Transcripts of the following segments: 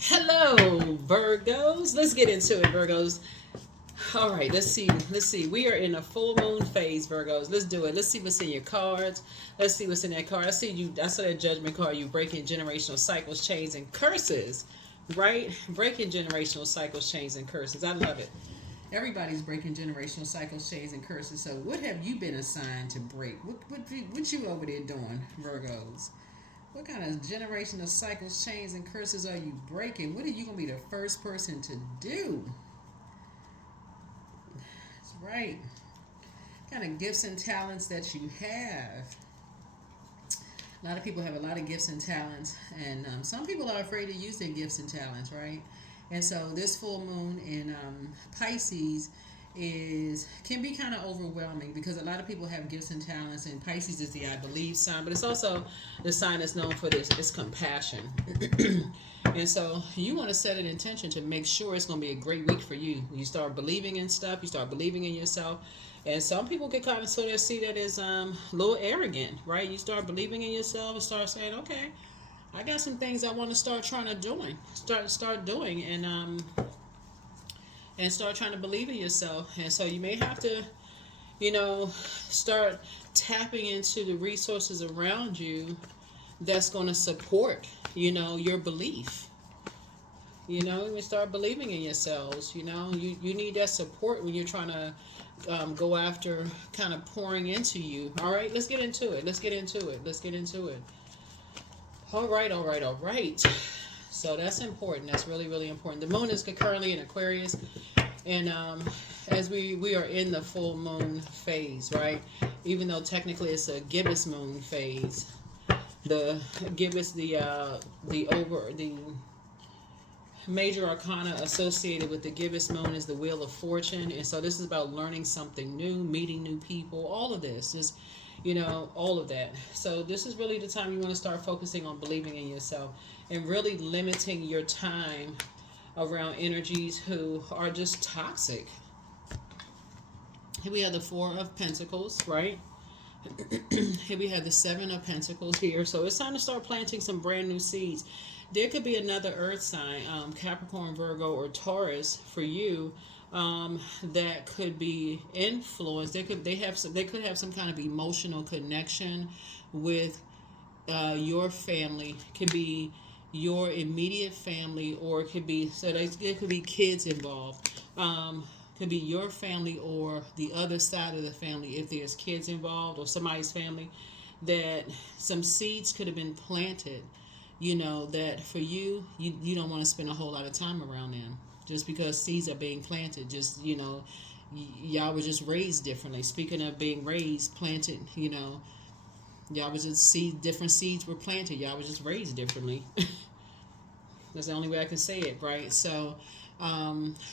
Hello, Virgos. Let's get into it, Virgos. All right, let's see. Let's see. We are in a full moon phase, Virgos. Let's do it. Let's see what's in your cards. Let's see what's in that card. I see you. I saw that judgment card. You breaking generational cycles, chains, and curses. Right? Breaking generational cycles, chains, and curses. I love it. Everybody's breaking generational cycles, chains, and curses. So, what have you been assigned to break? What you over there doing, Virgos? What kind of generational cycles, chains, and curses are you breaking? What are you going to be the first person to do? That's right. What kind of gifts and talents that you have? A lot of people have a lot of gifts and talents, and some people are afraid to use their gifts and talents, right? And so this full moon in Pisces is can be kind of overwhelming because a lot of people have gifts and talents, and Pisces is the I believe sign, but it's also the sign that's known for this it's compassion. And so you want to set an intention to make sure it's going to be a great week for you. You start believing in stuff, you start believing in yourself. And some people get kind of sort of see that as a little arrogant, right? You start believing in yourself and start saying, okay, I got some things I want to start trying to doing, start doing, and start trying to believe in yourself. And so you may have to, start tapping into the resources around you that's going to support, your belief. You start believing in yourselves. You need that support when you're trying to go after kind of pouring into you. All right, let's get into it. Let's get into it. Let's get into it. All right, all right, all right. So that's important. That's really, really important. The moon is currently in Aquarius, and as we are in the full moon phase, right? Even though technically it's a gibbous moon phase, the gibbous the major arcana associated with the gibbous moon is the wheel of fortune, and so this is about learning something new, meeting new people, all of this is all of that. So this is really the time you want to start focusing on believing in yourself and really limiting your time around energies who are just toxic. Here we have the Four of Pentacles, right? Here we have the Seven of Pentacles here. So it's time to start planting some brand new seeds. There could be another earth sign, Capricorn, Virgo, or Taurus for you, that could be influenced. They could have some kind of emotional connection with your family. It could be your immediate family, or it could be it could be kids involved. Could be your family or the other side of the family if there's kids involved, or somebody's family, that some seeds could have been planted, that for you don't want to spend a whole lot of time around them just because seeds are being planted. Just, y'all were just raised differently. Speaking of being raised, planted, y'all was just different seeds were planted. Y'all was just raised differently. That's the only way I can say it, right? So,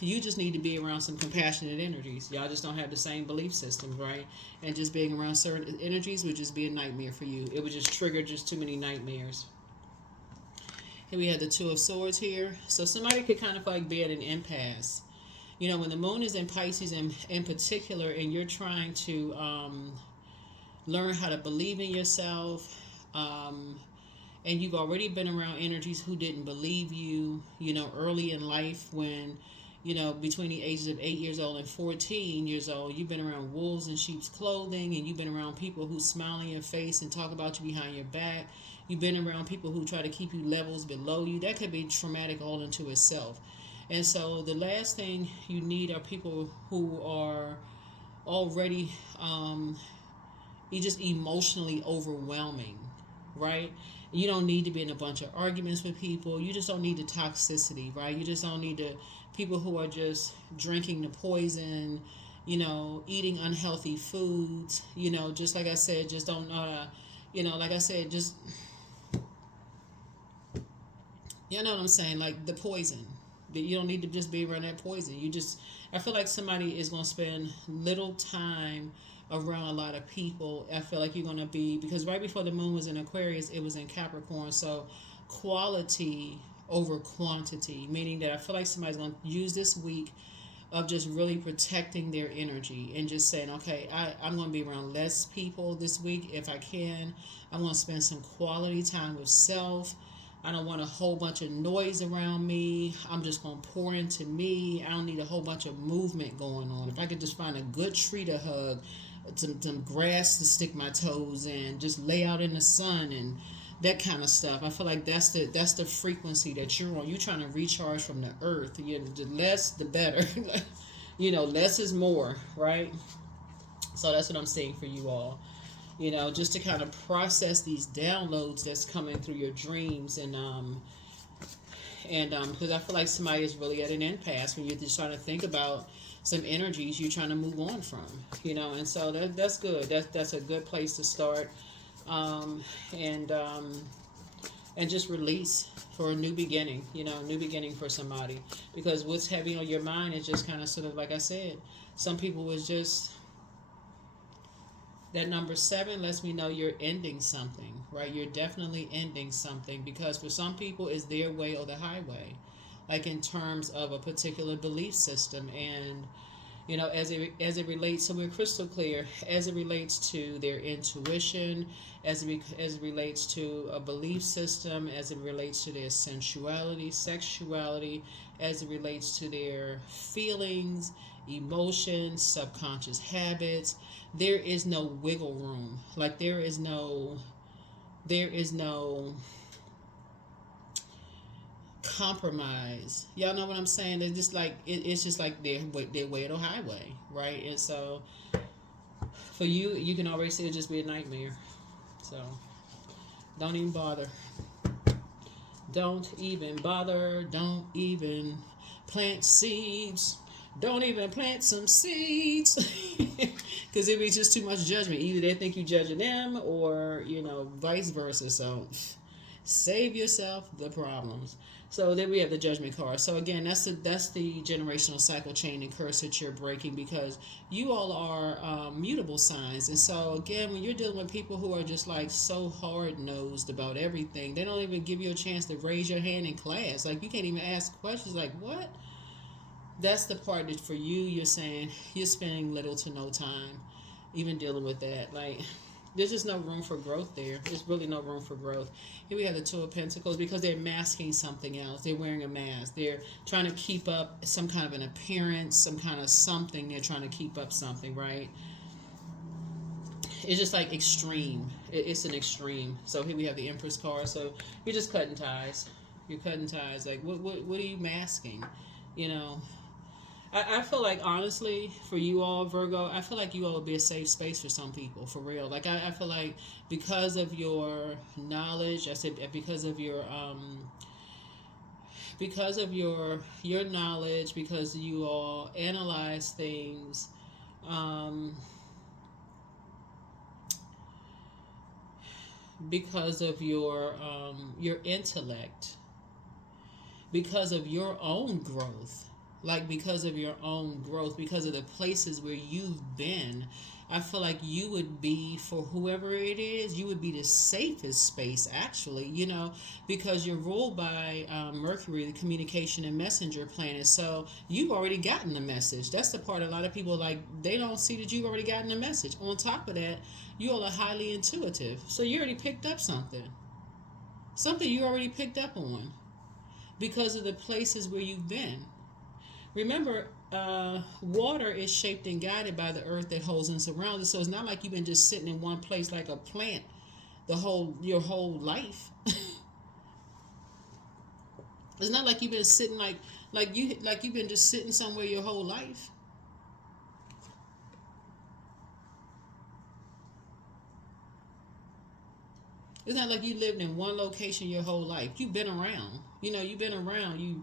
you just need to be around some compassionate energies. Y'all just don't have the same belief systems, right? And just being around certain energies would just be a nightmare for you. It would just trigger just too many nightmares. Here we have the Two of Swords here. So somebody could kind of like be at an impasse. When the moon is in Pisces in particular, and you're trying to learn how to believe in yourself, and you've already been around energies who didn't believe you, early in life when, between the ages of 8 years old and 14 years old, you've been around wolves in sheep's clothing, and you've been around people who smile in your face and talk about you behind your back. You've been around people who try to keep you levels below you. That could be traumatic all into itself. And so the last thing you need are people who are already you just emotionally overwhelming, right? You don't need to be in a bunch of arguments with people. You just don't need the toxicity, right? You just don't need the people who are just drinking the poison, eating unhealthy foods, just like I said, just don't like I said, just you know what I'm saying, like the poison. You don't need to just be around that poison. I feel like somebody is going to spend little time around a lot of people. I feel like you're going to be, because right before the moon was in Aquarius, it was in Capricorn. So quality over quantity, meaning that I feel like somebody's going to use this week of just really protecting their energy and just saying, okay, I'm going to be around less people this week if I can. I'm going to spend some quality time with self. I don't want a whole bunch of noise around me. I'm just going to pour into me. I don't need a whole bunch of movement going on. If I could just find a good tree to hug, some grass to stick my toes in, just lay out in the sun and that kind of stuff. I feel like that's the frequency that you're on. You're trying to recharge from the earth. You know, the less, the better. You know, less is more, right? So that's what I'm saying for you all. You know, just to kind of process these downloads that's coming through your dreams, and because I feel like somebody is really at an impasse when you're just trying to think about some energies you're trying to move on from, you know, and so that's good. That's a good place to start, um, and um, and just release for a new beginning, you know, a new beginning for somebody, because what's heavy on your mind is just kind of sort of like I said, some people was just that number 7 lets me know you're ending something, right? You're definitely ending something, because for some people it's their way or the highway, like in terms of a particular belief system. And you know, as it relates, so we're crystal clear as it relates to their intuition, as it relates to a belief system, as it relates to their sensuality, sexuality, as it relates to their feelings, emotions, subconscious habits. There is no wiggle room. Like there is no compromise. Y'all know what I'm saying? It's just like it's just like their way or the highway, right? And so for you, you can already see it just be a nightmare. So don't even bother. Don't even bother. Don't even plant seeds. Don't even plant some seeds, because it be just too much judgment. Either they think you judging them, or you know, vice versa. So save yourself the problems. So then we have the judgment card. So again, that's the generational cycle chain and curse that you're breaking, because you all are mutable signs. And so again, when you're dealing with people who are just like so hard nosed about everything, they don't even give you a chance to raise your hand in class. Like you can't even ask questions. Like what? That's the part that for you, you're saying you're spending little to no time even dealing with that. Like there's just no room for growth there. There's really no room for growth. Here we have the Two of Pentacles, because they're masking something else. They're wearing a mask. They're trying to keep up some kind of an appearance, some kind of something. They're trying to keep up something, right? It's just like extreme. It's an extreme. So here we have the Empress card. So you're just cutting ties. You're cutting ties. Like what are you masking? You know, I feel like honestly for you all, Virgo, I feel like you all would be a safe space for some people, for real. Like I feel like because of your knowledge, I said because of your knowledge, because you all analyze things, because of your intellect, because of your own growth, like because of your own growth, because of the places where you've been, I feel like you would be, for whoever it is, you would be the safest space, actually, you know, because you're ruled by Mercury, the communication and messenger planet. So you've already gotten the message. That's the part a lot of people, like, they don't see that you've already gotten the message. On top of that, you all are highly intuitive. So you already picked up something. Something you already picked up on because of the places where you've been. Remember, water is shaped and guided by the earth that holds and surrounds it. So it's not like you've been just sitting in one place like a plant your whole life. It's not like you've been sitting like you've been just sitting somewhere your whole life. It's not like you lived in one location your whole life. You've been around. You know, you've been around. You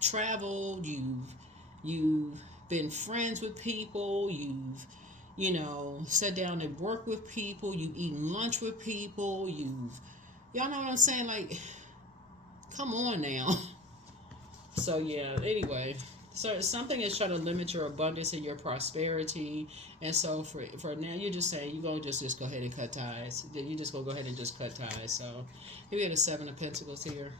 traveled. You've been friends with people. You've sat down and worked with people. You've eaten lunch with people. Y'all know what I'm saying? Like, come on now. So yeah. Anyway. So something is trying to limit your abundance and your prosperity, and so for now you're just saying you're gonna just go ahead and cut ties. You just gonna go ahead and just cut ties. So here we have the Seven of Pentacles here.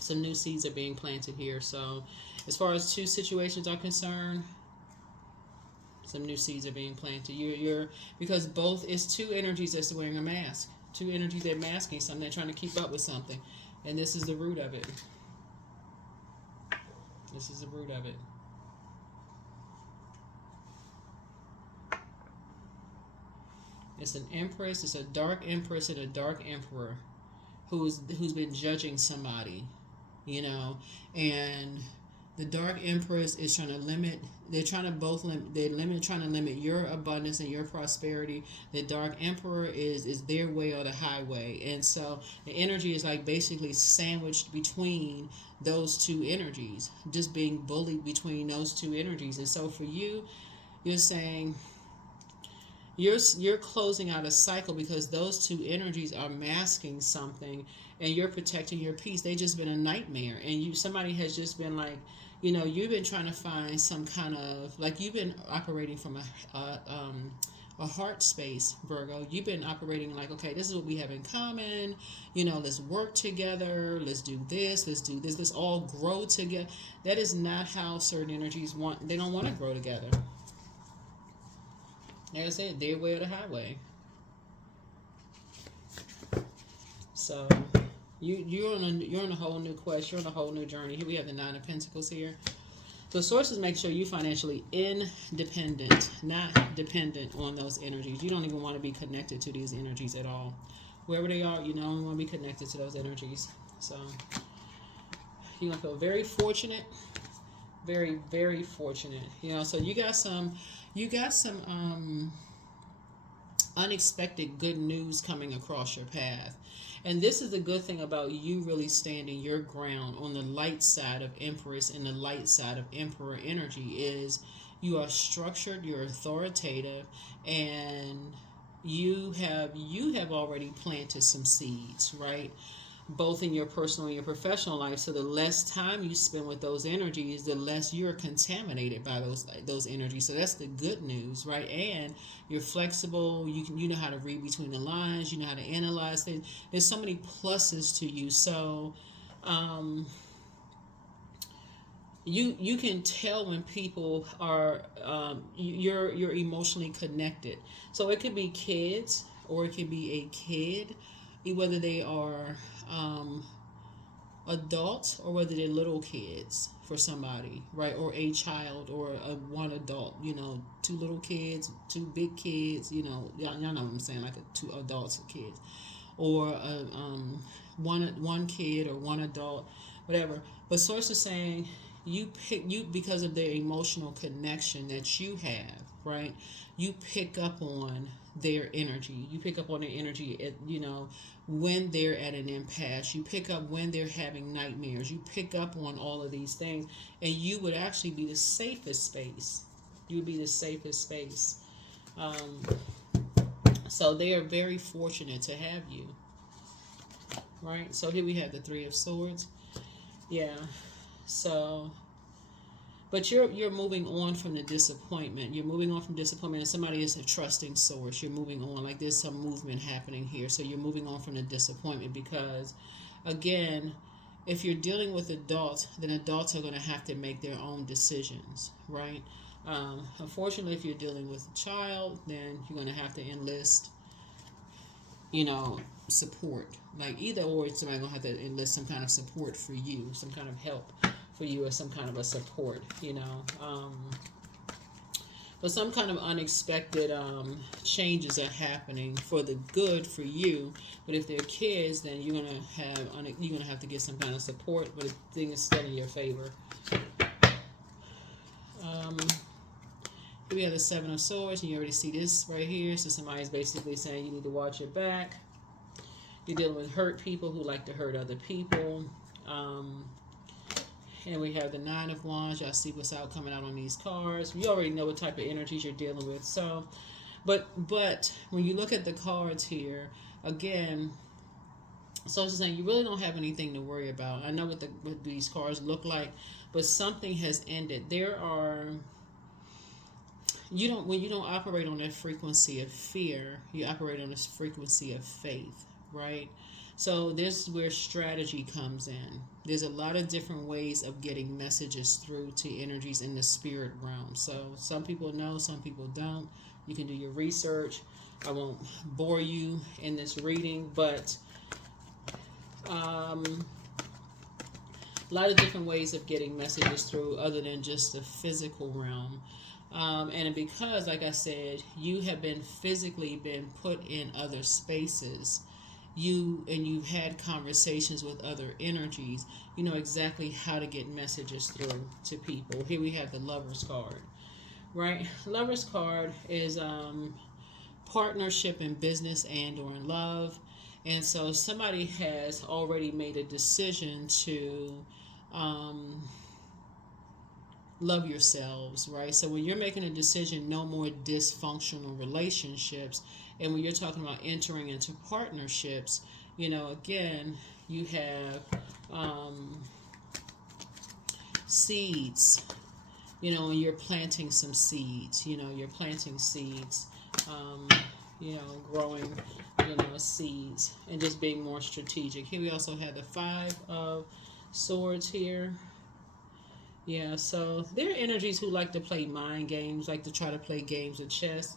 Some new seeds are being planted here. So as far as two situations are concerned, some new seeds are being planted. You're because both is two energies that's wearing a mask. Two energies, they're masking something. They're trying to keep up with something. And this is the root of it. This is the root of it. It's an empress. It's a dark empress and a dark emperor who's been judging somebody, you know, and the dark empress is trying to limit. They're trying to both limit. Trying to limit your abundance and your prosperity. The dark emperor is their way or the highway, and so the energy is like basically sandwiched between those two energies, just being bullied between those two energies. And so for you, you're saying you're closing out a cycle because those two energies are masking something, and you're protecting your peace. They just been a nightmare, and somebody has just been like, you know, you've been trying to find some kind of, like, you've been operating from a heart space, Virgo. You've been operating like, okay, this is what we have in common. You know, let's work together. Let's do this. Let's do this. Let's all grow together. That is not how certain energies want. They don't want to grow together. Like I said, their way or the highway. So you're on a whole new quest. You're on a whole new journey. Here we have the Nine of Pentacles here. So sources make sure you're financially independent, not dependent on those energies. You don't even want to be connected to these energies at all. Wherever they are, you don't want to be connected to those energies. So you're gonna feel very fortunate, very, very fortunate. You know, so you got some unexpected good news coming across your path. And this is the good thing about you really standing your ground on the light side of Empress and the light side of Emperor energy is you are structured, you're authoritative, and you have already planted some seeds, right? Both in your personal and your professional life. So the less time you spend with those energies, the less you're contaminated by those energies. So that's the good news, right? And you're flexible. You know how to read between the lines. You know how to analyze things. There's so many pluses to you. So you can tell when people are you're emotionally connected. So it could be kids, or it could be a kid, whether they are adults or whether they're little kids for somebody, right? Or a child, or one adult, you know, two little kids, two big kids, you know, y'all know what I'm saying, like two adults and kids, or one kid or one adult, whatever. But source is saying you because of the emotional connection that you have, right? You pick up on their energy. You pick up on their energy, you know, when they're at an impasse. You pick up when they're having nightmares. You pick up on all of these things, and you would actually be the safest space. You would be the safest space. So they are very fortunate to have you, right? So here we have the Three of Swords. Yeah. So, but you're moving on from the disappointment. You're moving on from disappointment, and somebody is a trusting source. You're moving on, like there's some movement happening here. So you're moving on from the disappointment because, again, if you're dealing with adults, then adults are going to have to make their own decisions, right? Unfortunately, if you're dealing with a child, then you're going to have to enlist, you know, support. Like either or, somebody's going to have to enlist some kind of support for you, some kind of help for you, or some kind of a support, you know. But some kind of unexpected changes are happening for the good for you. But if they're kids, then you're gonna have to get some kind of support. But the thing is still in your favor. Here we have the Seven of Swords, and you already see this right here. So somebody's basically saying you need to watch your back. You're dealing with hurt people who like to hurt other people. And we have the Nine of Wands. Y'all see what's coming out on these cards. You already know what type of energies you're dealing with. So, but when you look at the cards here, again, so it's saying you really don't have anything to worry about. I know what these cards look like, but something has ended. When you don't operate on that frequency of fear, you operate on this frequency of faith, right? So this is where strategy comes in. There's a lot of different ways of getting messages through to energies in the spirit realm. So some people know, some people don't. You can do your research. I won't bore you in this reading, but a lot of different ways of getting messages through other than just the physical realm. And because, like I said, you have been physically been put in other spaces, you've had conversations with other energies, you know exactly how to get messages through to people. Here we have the Lovers card, right? Lovers card is partnership in business and or in love. And so somebody has already made a decision to um, love yourselves, right? So when you're making a decision, no more dysfunctional relationships. And when you're talking about entering into partnerships, you know, again, you have seeds, you know, and you're planting some seeds, you know, you're planting seeds, um, you know, growing, you know, seeds and just being more strategic. Here we also have the Five of Swords here. Yeah, so there are energies who like to play mind games, like to try to play games of chess.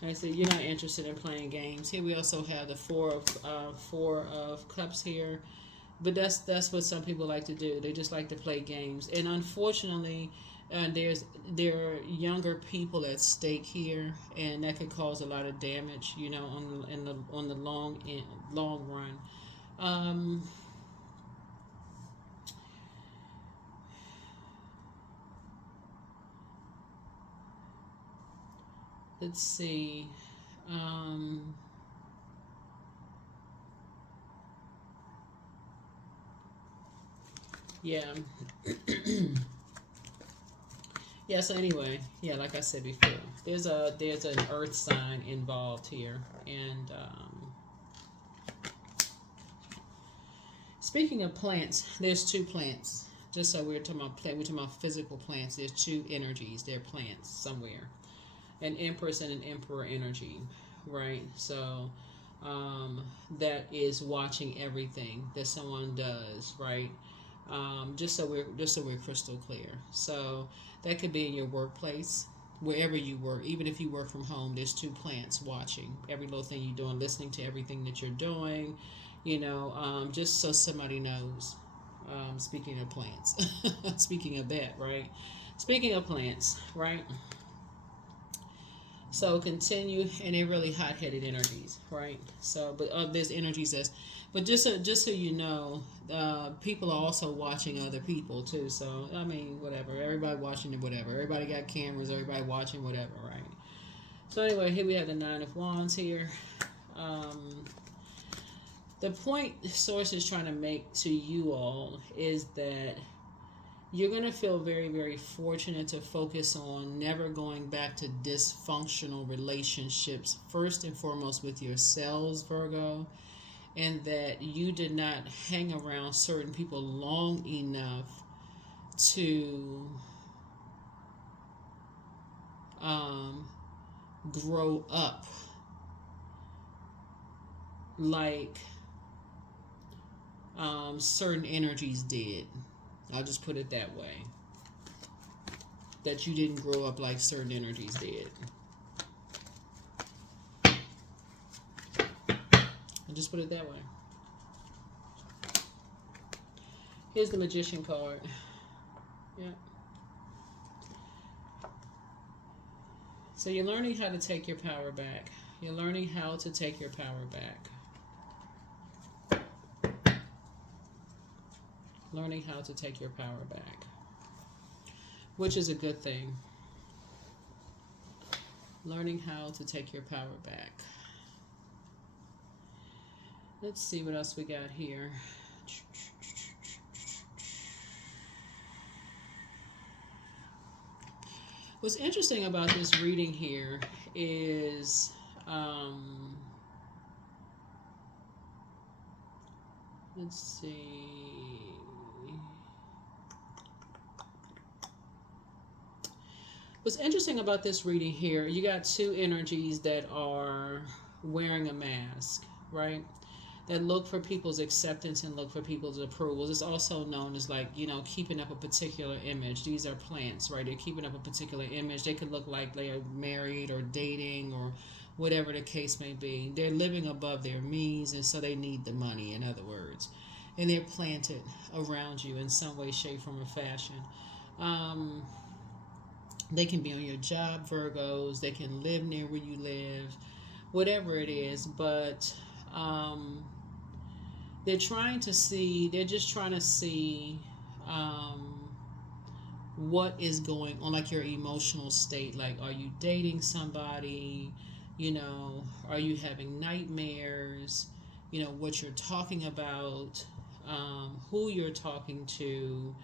I said you're not interested in playing games. Here we also have the Four of Cups here, but that's what some people like to do. They just like to play games, and unfortunately, there are younger people at stake here, and that could cause a lot of damage. You know, on the long run. Um, let's see. Um, yeah. Yeah, so anyway, yeah, like I said before, there's an earth sign involved here. And speaking of plants, there's two plants. Just so we're talking about physical plants. There's two energies. They're plants somewhere. An empress and an emperor energy, right? So that is watching everything that someone does, right? Just so we're crystal clear. So that could be in your workplace, wherever you work. Even if you work from home, there's two plants watching every little thing you're doing, listening to everything that you're doing. You know, just so somebody knows. Speaking of plants, speaking of that, right? Speaking of plants, right? So continue, and they're really hot-headed energies, right? So, but there's energies but just so you know, people are also watching other people too. So I mean, whatever. Everybody watching it, whatever. Everybody got cameras. Everybody watching whatever, right? So anyway, here we have the Nine of Wands here. Um, the point Source is trying to make to you all is that you're going to feel very, very fortunate to focus on never going back to dysfunctional relationships, first and foremost with yourselves, Virgo, and that you did not hang around certain people long enough to um, grow up like certain energies did. I'll just put it that way. That you didn't grow up like certain energies did. I'll just put it that way. Here's the Magician card. Yeah. So you're learning how to take your power back. You're learning how to take your power back. Learning how to take your power back, which is a good thing. Learning how to take your power back. Let's see what else we got here. What's interesting about this reading here is let's see. What's interesting about this reading here, you got two energies that are wearing a mask, right? that look for people's acceptance and look for people's approvals. It's also known as, like, keeping up a particular image. These are plants, right? They're keeping up a particular image. They could look like they are married or dating or whatever the case may be. They're living above their means, and so they need the money, in other words. And they're planted around you in some way, shape, form, or fashion. They can be on your job, Virgos. They can live near where you live, whatever it is. But they're just trying to see what is going on, like your emotional state. Like, are you dating somebody? Are you having nightmares? What you're talking about, who you're talking to.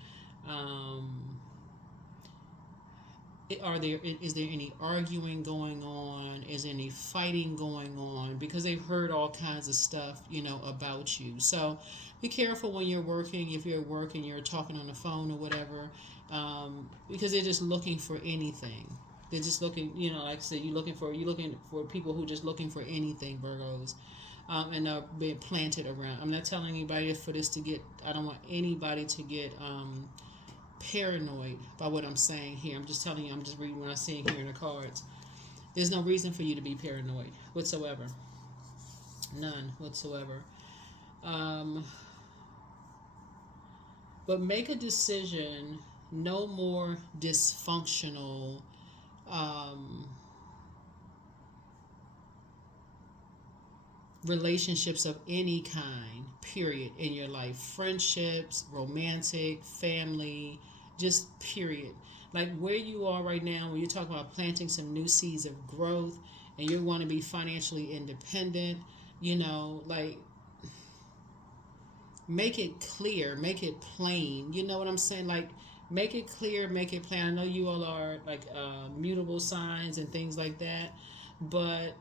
Is there any arguing going on? Is any fighting going on? Because they've heard all kinds of stuff, about you. So be careful when you're working. If you're at work and you're talking on the phone or whatever, because they're just looking for anything. They're just looking, like I said, you're looking for people who are just looking for anything, Virgos, and are being planted around. I'm not telling anybody for this to get. I don't want anybody to get paranoid by what I'm saying here. I'm just telling you. I'm just reading what I'm seeing here in the cards. There's no reason for you to be paranoid whatsoever. None whatsoever. But make a decision. No more dysfunctional relationships of any kind, period, in your life. Friendships, romantic, family, just period. Like where you are right now, when you talk about planting some new seeds of growth and you want to be financially independent, like make it clear, make it plain. You know what I'm saying? Like, make it clear, make it plain. I know you all are like mutable signs and things like that, but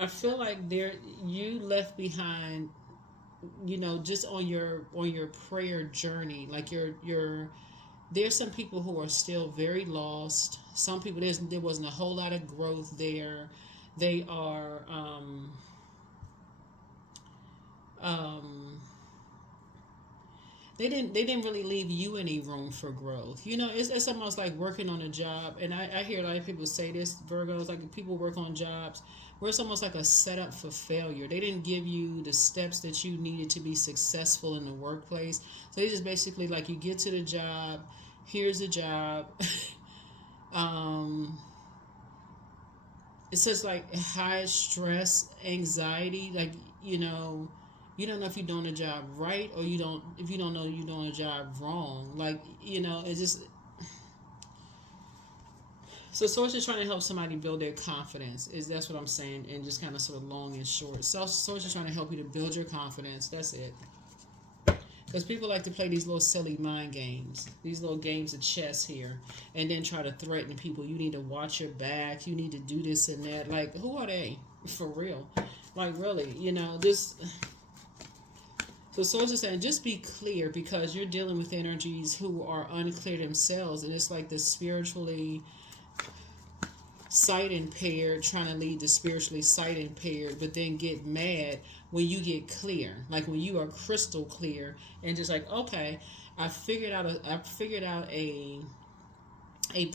I feel like you left behind, just on your prayer journey. Like there's some people who are still very lost. Some people there wasn't a whole lot of growth there. They are they didn't really leave you any room for growth. It's almost like working on a job, and I hear a lot of people say this, Virgos, like people work on jobs where it's almost like a setup for failure. They didn't give you the steps that you needed to be successful in the workplace. So they just basically, like, you get to the job, here's the job. It's just like high stress, anxiety, like, you don't know if you're doing a job right, or if you don't know you're doing a job wrong. Like, it's just. So Source is trying to help somebody build their confidence. That's what I'm saying, and just kind of sort of long and short. So Source is trying to help you to build your confidence. That's it. Because people like to play these little silly mind games, these little games of chess here, and then try to threaten people. You need to watch your back. You need to do this and that. Like, who are they? For real. Like, really, just. So Source is saying, just be clear, because you're dealing with energies who are unclear themselves, and it's like the spiritually sight impaired trying to lead the spiritually sight impaired, but then get mad when you get clear, like when you are crystal clear and just like, okay, I figured out a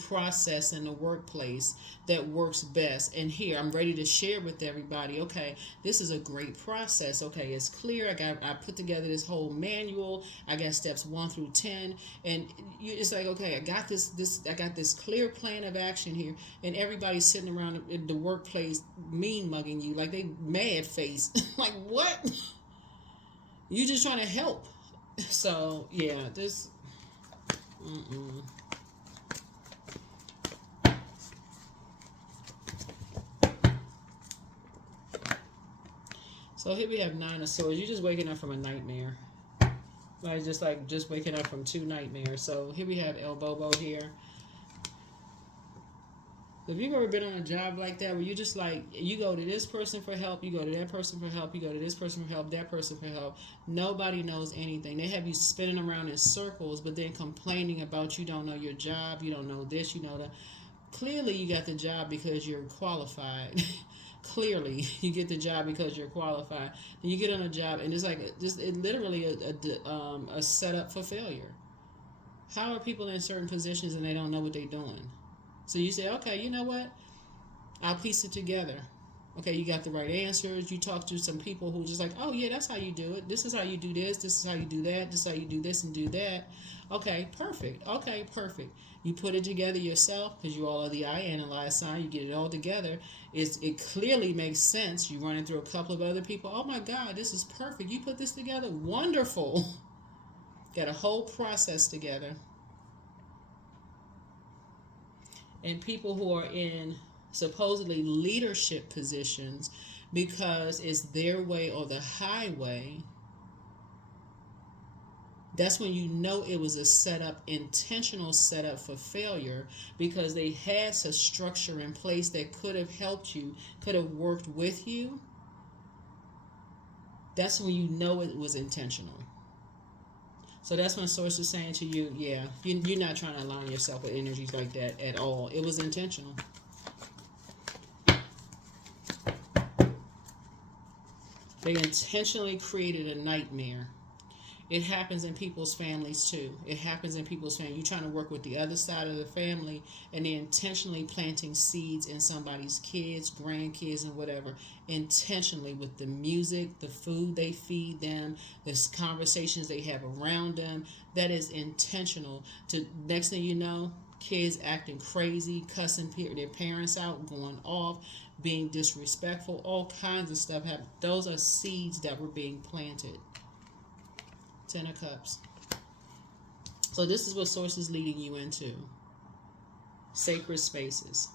process in the workplace that works best, and here I'm ready to share with everybody. Okay, this is a great process. Okay, it's clear. I put together this whole manual. I got steps 1 through 10, and it's like, okay, I got this clear plan of action here, and everybody's sitting around in the workplace mean mugging you, like they mad face. Like, what? You just trying to help. So yeah, this. So here we have 9 of Swords. You're just waking up from a nightmare. Like, just waking up from 2 nightmares. So here we have El Bobo here. If you've ever been on a job like that, where you just like, you go to this person for help, you go to that person for help, you go to this person for help, that person for help. Nobody knows anything. They have you spinning around in circles, but then complaining about you don't know your job, you don't know this, you know that. Clearly you got the job because you're qualified. clearly you get the job because you're qualified. And you get on a job, and it's like literally a setup for failure. How are people in certain positions and they don't know what they're doing? So you say, okay, you know what? I'll piece it together. Okay, you got the right answers. You talk to some people who just like, oh yeah, that's how you do it. This is how you do this. This is how you do that. This is how you do this and do that. Okay, perfect. Okay, perfect. You put it together yourself because you all are the I analyze sign. You get it all together. It clearly makes sense. You run it through a couple of other people. Oh my God, this is perfect. You put this together. Wonderful. Got a whole process together. And people who are in supposedly leadership positions because it's their way or the highway, that's when you know it was a setup, intentional setup for failure, because they had a structure in place that could have helped you, could have worked with you. That's when you know it was intentional. So that's when Source is saying to you, yeah, you're not trying to align yourself with energies like that at all. It was intentional. They intentionally created a nightmare. It happens in people's families too. It happens in people's family. You're trying to work with the other side of the family, and they're intentionally planting seeds in somebody's kids, grandkids, and whatever. Intentionally, with the music, the food they feed them, the conversations they have around them. That is intentional. To next thing you know, kids acting crazy, cussing their parents out, going off, being disrespectful, all kinds of stuff happen. Those are seeds that were being planted. 10 of Cups. So this is what Source is leading you into. Sacred spaces.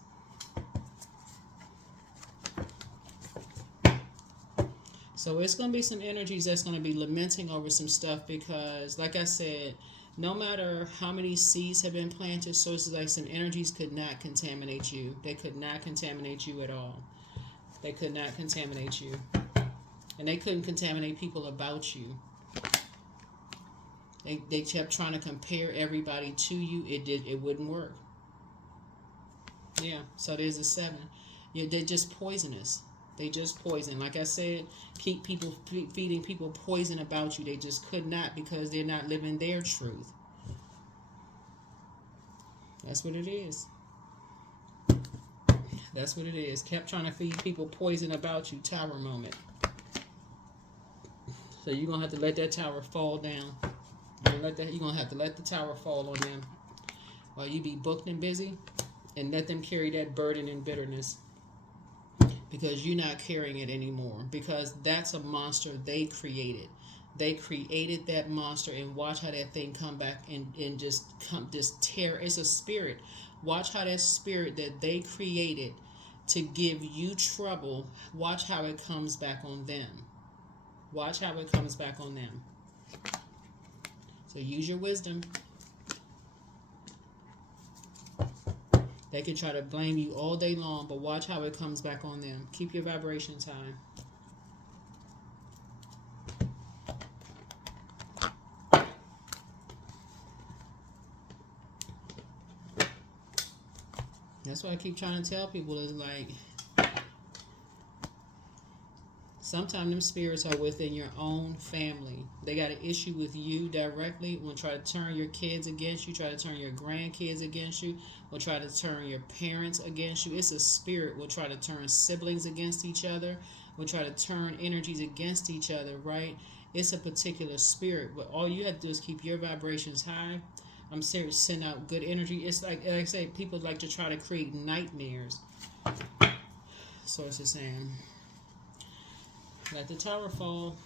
So it's going to be some energies that's going to be lamenting over some stuff because, like I said, no matter how many seeds have been planted, sources like some energies could not contaminate you. They could not contaminate you at all. They could not contaminate you. And they couldn't contaminate people about you. They kept trying to compare everybody to you. It wouldn't work. Yeah, so there's a 7. Yeah, they're just poisonous. They just poison. Like I said, keep people feeding people poison about you. They just could not, because they're not living their truth. That's what it is. That's what it is. Kept trying to feed people poison about you. Tower moment. So you're going to have to let that tower fall down. You're going to have to let the tower fall on them while you be booked and busy, and let them carry that burden and bitterness, because you're not carrying it anymore, because that's a monster they created. They created that monster, and watch how that thing come back and just tear. It's a spirit. Watch how that spirit that they created to give you trouble, watch how it comes back on them. Watch how it comes back on them. So use your wisdom. They can try to blame you all day long, but watch how it comes back on them. Keep your vibrations high. That's why I keep trying to tell people, is like, sometimes them spirits are within your own family. They got an issue with you directly. Will try to turn your kids against you, try to turn your grandkids against you, will try to turn your parents against you. It's a spirit. Will try to turn siblings against each other, will try to turn energies against each other, right? It's a particular spirit, but all you have to do is keep your vibrations high. I'm serious, send out good energy. It's like I say, people like to try to create nightmares. Source is saying, let the tower fall.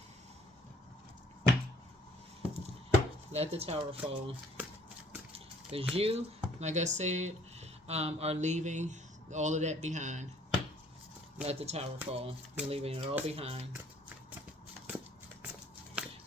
Let the tower fall. Because you, like I said, are leaving all of that behind. Let the tower fall. You're leaving it all behind.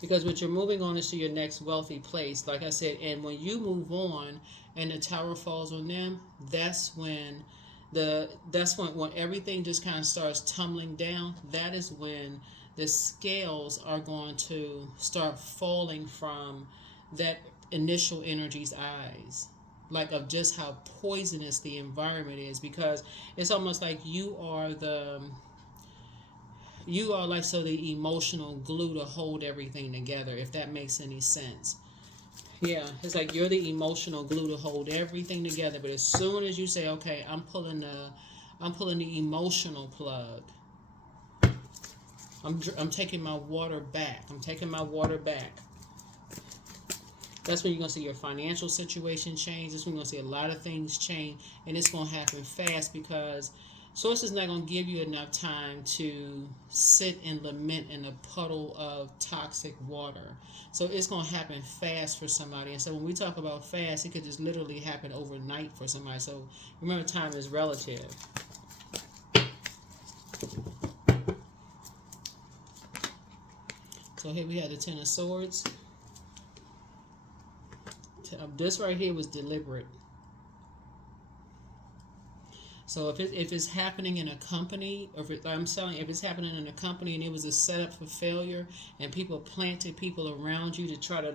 Because what you're moving on is to your next wealthy place, like I said. And when you move on and the tower falls on them, that's when when everything just kind of starts tumbling down. That is when the scales are going to start falling from that initial energy's eyes, like of just how poisonous the environment is. Because it's almost like you are You are like so the emotional glue to hold everything together, if that makes any sense. Yeah, it's like you're the emotional glue to hold everything together. But as soon as you say, "Okay, I'm pulling the emotional plug. I'm taking my water back. I'm taking my water back." That's when you're gonna see your financial situation change. That's when you're gonna see a lot of things change, and it's gonna happen fast because Source is not gonna give you enough time to sit and lament in a puddle of toxic water. So it's gonna happen fast for somebody. And so when we talk about fast, it could just literally happen overnight for somebody. So remember, time is relative. So here we have the Ten of Swords. This right here was deliberate. So if it's happening in a company, or if it's happening in a company and it was a setup for failure, and people planted people around you to try to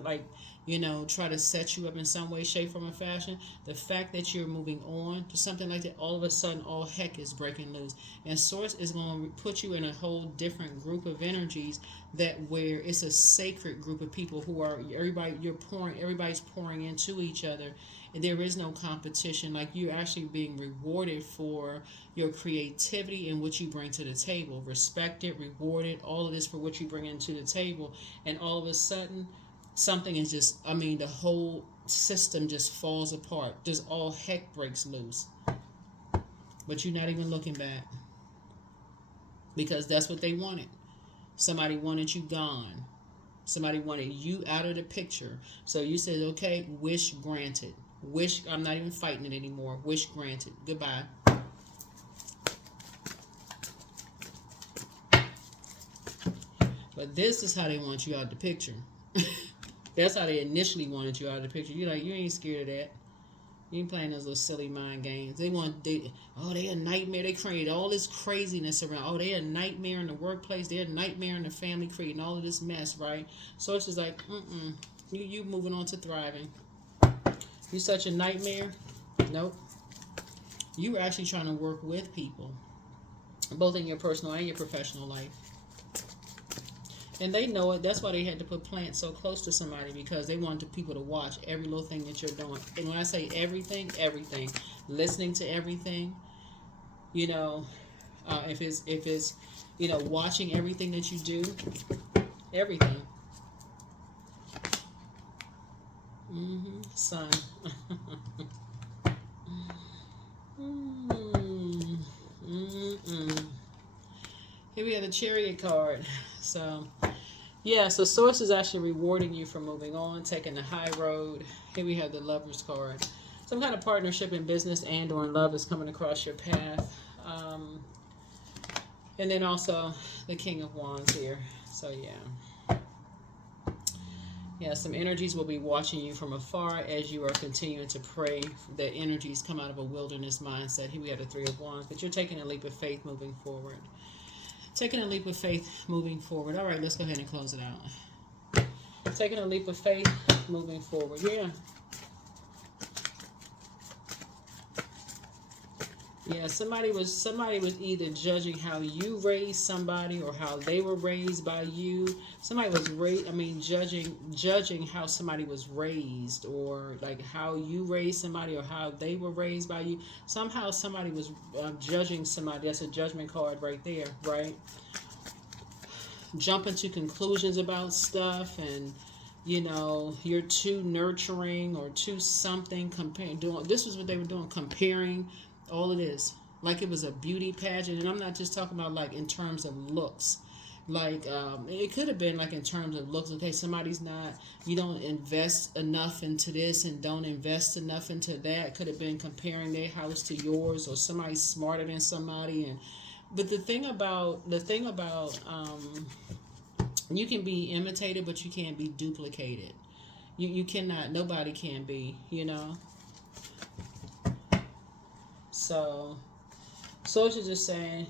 try to set you up in some way, shape, form, or fashion, the fact that you're moving on to something like that, all of a sudden all heck is breaking loose, and Source is going to put you in a whole different group of energies that where it's a sacred group of people who are everybody's pouring into each other. There is no competition. Like, you're actually being rewarded for your creativity and what you bring to the table. Respected, rewarded, all of this for what you bring into the table. And all of a sudden, something is just, the whole system just falls apart. Just all heck breaks loose. But you're not even looking back. Because that's what they wanted. Somebody wanted you gone. Somebody wanted you out of the picture. So you said, okay, wish granted. Wish, I'm not even fighting it anymore. Wish granted. Goodbye. But this is how they want you out of the picture. That's how they initially wanted you out of the picture. You're like, you ain't scared of that. You ain't playing those little silly mind games. They a nightmare. They create all this craziness around. Oh, they a nightmare in the workplace. They're a nightmare in the family, creating all of this mess, right? So it's just like, you moving on to thriving. You such a nightmare? Nope. You were actually trying to work with people, both in your personal and your professional life. And they know it. That's why they had to put plants so close to somebody, because they wanted people to watch every little thing that you're doing. And when I say everything, listening to everything, if it's watching everything that you do, everything. Sun. Here we have the Chariot card. So Source is actually rewarding you for moving on, taking the high road. Here we have the Lover's card. Some kind of partnership in business and or in love is coming across your path. And then also the King of Wands here. So some energies will be watching you from afar as you are continuing to pray that energies come out of a wilderness mindset. Here we have the Three of Wands, but you're taking a leap of faith moving forward. Taking a leap of faith moving forward. All right, let's go ahead and close it out. Taking a leap of faith moving forward. Yeah, somebody was either judging how you raised somebody or how they were raised by you. Somebody was judging how somebody was raised, or like how you raised somebody or how they were raised by you. Somehow somebody was judging somebody. That's a judgment card right there, right? Jumping to conclusions about stuff, and you're too nurturing or too something. This was what they were doing, comparing all of this like it was a beauty pageant. And I'm not just talking about like in terms of looks. Like it could have been like in terms of looks. Okay, somebody's not, you don't invest enough into this and don't invest enough into that. Could have been comparing their house to yours, or somebody's smarter than somebody. But the thing about you can be imitated, but you can't be duplicated. You cannot, nobody can be, So So it's just saying,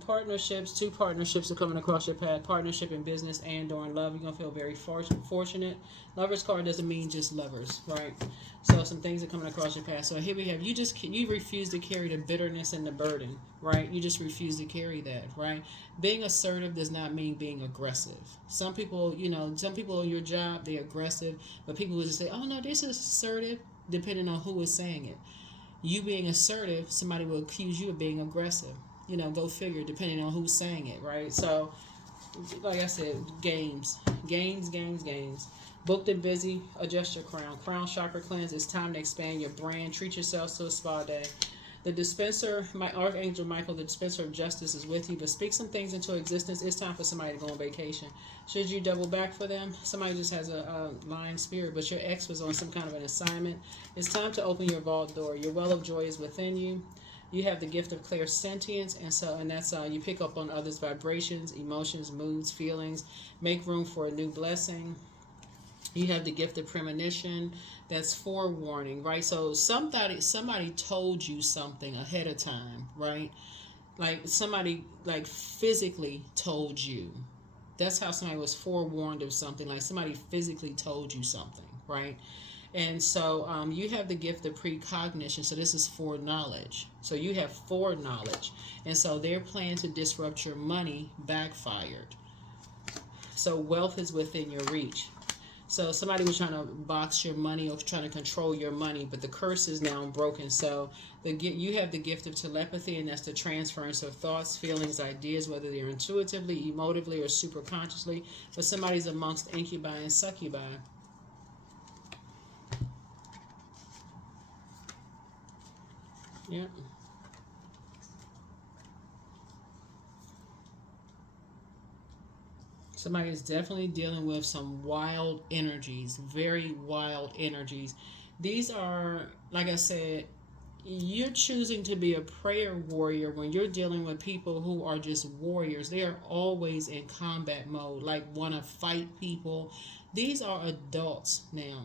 partnerships, two partnerships are coming across your path. Partnership in business and or in love. You're going to feel very fortunate. Lover's card doesn't mean just lovers, right? So some things are coming across your path. So here we have, you refuse to carry the bitterness and the burden, right? You just refuse to carry that, right? Being assertive does not mean being aggressive. Some people, some people in your job, they're aggressive, but people will just say, oh no, this is assertive, depending on who is saying it. You being assertive, somebody will accuse you of being aggressive. Go figure, depending on who's saying it, right? So, like I said, games. Booked and busy, adjust your crown. Crown chakra cleanse. It's time to expand your brand. Treat yourself to a spa day. The dispenser, my Archangel Michael, the dispenser of justice is with you, but speak some things into existence. It's time for somebody to go on vacation. Should you double back for them? Somebody just has a lying spirit, but your ex was on some kind of an assignment. It's time to open your vault door. Your well of joy is within you. You have the gift of clairsentience, and that's you pick up on others' vibrations, emotions, moods, feelings. Make room for a new blessing. You have the gift of premonition. That's forewarning, right? So somebody told you something ahead of time, right? Like somebody like physically told you. That's how somebody was forewarned of something. Like somebody physically told you something, right? And so you have the gift of precognition. So this is foreknowledge. So you have foreknowledge. And so their plan to disrupt your money backfired. So wealth is within your reach. So somebody was trying to box your money or trying to control your money, but the curse is now broken. So you have the gift of telepathy, and that's the transference of thoughts, feelings, ideas, whether they're intuitively, emotively, or superconsciously. But somebody's amongst incubi and succubi. Yeah. Somebody is definitely dealing with some wild energies, very wild energies. These are, like I said, you're choosing to be a prayer warrior when you're dealing with people who are just warriors. They are always in combat mode, like want to fight people. These are adults now.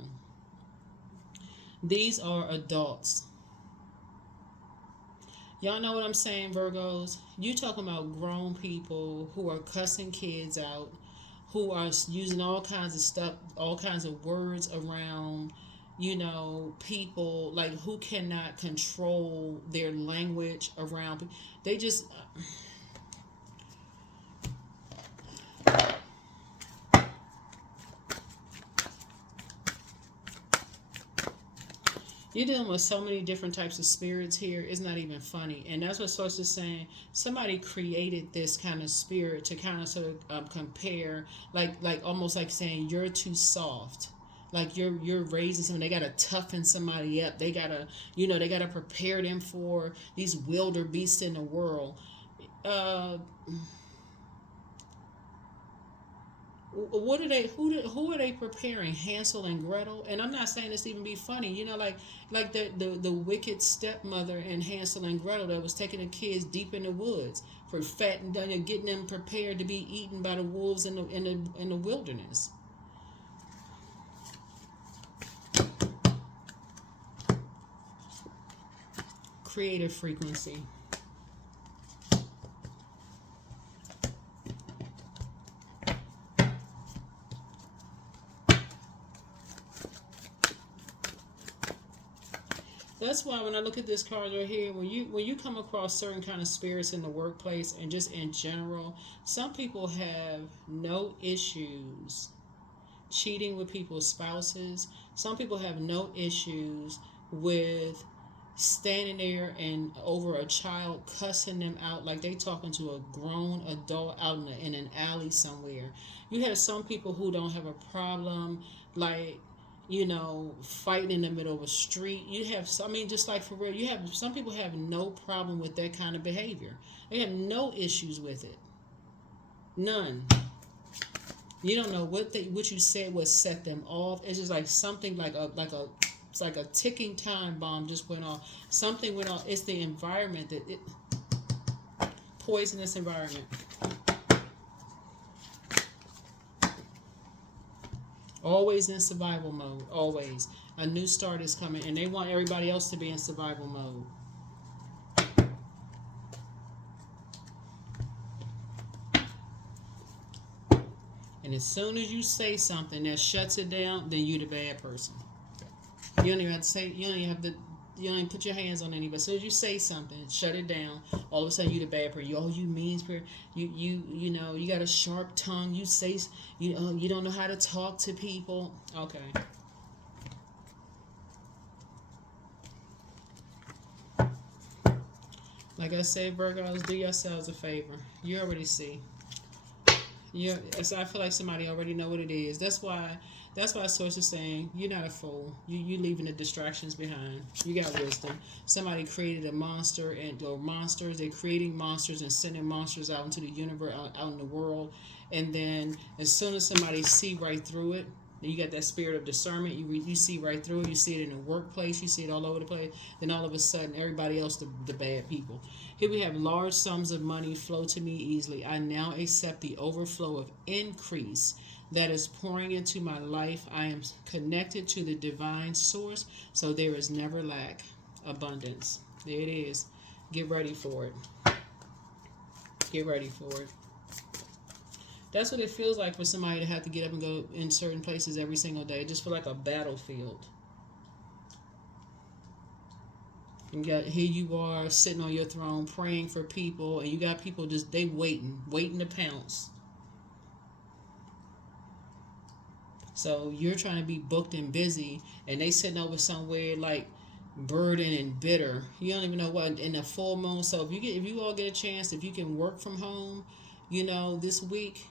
These are adults. Y'all know what I'm saying, Virgos? You talking about grown people who are cussing kids out, who are using all kinds of stuff, all kinds of words around, people like who cannot control their language around. They just. You're dealing with so many different types of spirits here. It's not even funny. And that's what Source is saying. Somebody created this kind of spirit to kind of sort of compare, like almost like saying you're too soft. Like you're raising someone. They gotta toughen somebody up. They gotta they gotta prepare them for these wilder beasts in the world. What are they? Who are they preparing? Hansel and Gretel. And I'm not saying this to even be funny. Like the wicked stepmother in Hansel and Gretel that was taking the kids deep in the woods for fat and getting them prepared to be eaten by the wolves in the wilderness. Creative frequency. That's why when I look at this card right here, when you come across certain kind of spirits in the workplace and just in general, some people have no issues cheating with people's spouses. Some people have no issues with standing there and over a child cussing them out like they talking to a grown adult out in an alley somewhere. You have some people who don't have a problem like fighting in the middle of a street. You have, just like for real, you have some people have no problem with that kind of behavior. They have no issues with it. None. You don't know what you said would set them off. It's just like something it's like a ticking time bomb just went off. Something went off. It's the environment poisonous environment. Always in survival mode. Always. A new start is coming, and they want everybody else to be in survival mode. And as soon as you say something that shuts it down, then you the bad person. You don't even have to say. You don't even have to. You don't even put your hands on anybody. As soon as you say something, shut it down. All of a sudden, you the bad person. You mean spirit. You know, you got a sharp tongue. You say, you don't know how to talk to people. Okay. Like I said, Virgos, do yourselves a favor. You already see. I feel like somebody already know what it is. That's why Source is saying you're not a fool. You leaving the distractions behind. You got wisdom. Somebody created a monster or monsters. They're creating monsters and sending monsters out into the universe, out in the world. And then as soon as somebody see right through it, you got that spirit of discernment. You see right through it. You see it in the workplace. You see it all over the place. Then all of a sudden, everybody else, the bad people. Here we have large sums of money flow to me easily. I now accept the overflow of increase that is pouring into my life. I am connected to the divine source, so there is never lack. Abundance. There it is. Get ready for it. Get ready for it. That's what it feels like for somebody to have to get up and go in certain places every single day. It just feels like a battlefield. And here you are sitting on your throne praying for people, and you got people just, they waiting to pounce. So you're trying to be booked and busy, and they sitting over somewhere like burdened and bitter. You don't even know what in a full moon. So if you all get a chance, if you can work from home, this week,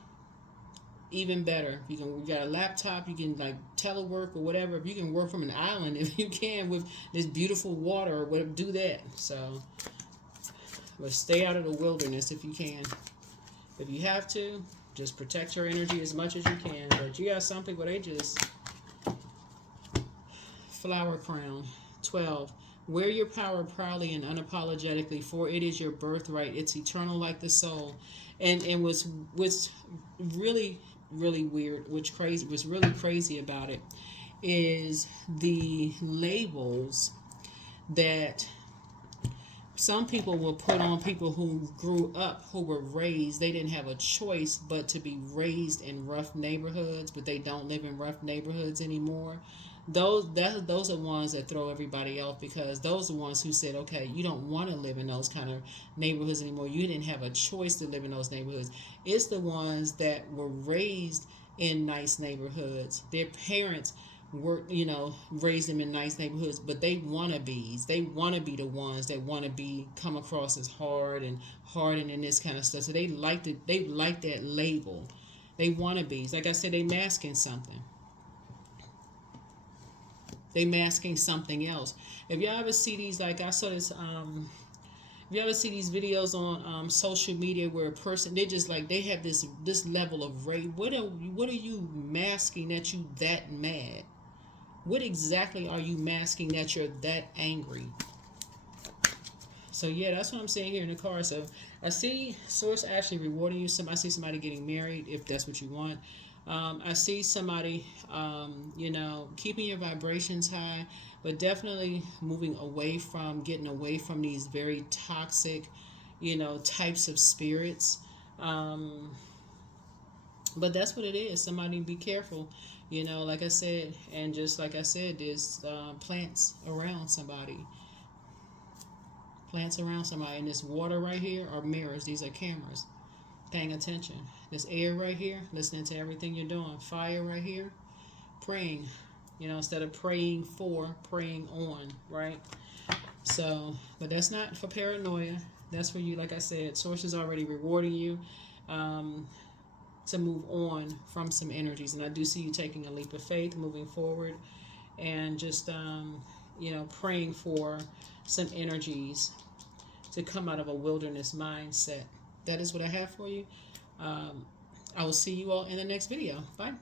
even better. You got a laptop, you can like telework or whatever. If you can work from an island, if you can, with this beautiful water or whatever, do that. So, but stay out of the wilderness if you can. If you have to, just protect your energy as much as you can. But you got some people, they just flower crown. 12. Wear your power proudly and unapologetically, for it is your birthright. It's eternal like the soul. And what's really weird, was really crazy about it, is the labels that some people will put on people who grew up, who were raised. They didn't have a choice but to be raised in rough neighborhoods, but they don't live in rough neighborhoods anymore. Those are ones that throw everybody off, because those are the ones who said, okay, you don't want to live in those kind of neighborhoods anymore. You didn't have a choice to live in those neighborhoods. It's the ones that were raised in nice neighborhoods. Their parents were, raised them in nice neighborhoods, but they wannabes. They want to be the ones that want to come across as hard and hardened and this kind of stuff. So they like that label. They wannabes. Like I said, they masking something. They masking something else. If y'all ever see these, like I saw this, if you ever see these videos on social media where a person, they have this level of rage. What are you masking that you that mad? What exactly are you masking that you're that angry? So yeah, that's what I'm saying here in the card. So I see Source actually rewarding you. I see somebody getting married, if that's what you want. I see somebody, keeping your vibrations high, but definitely getting away from these very toxic, types of spirits. But that's what it is. Somebody be careful, like I said. And just like I said, there's plants around somebody. Plants around somebody. And this water right here are mirrors. These are cameras. Paying attention. This air right here, listening to everything you're doing. Fire right here, praying. Instead of praying for, praying on, right? So, but that's not for paranoia. That's for you, like I said, Source is already rewarding you to move on from some energies. And I do see you taking a leap of faith, moving forward, and just, praying for some energies to come out of a wilderness mindset. That is what I have for you. I will see you all in the next video. Bye.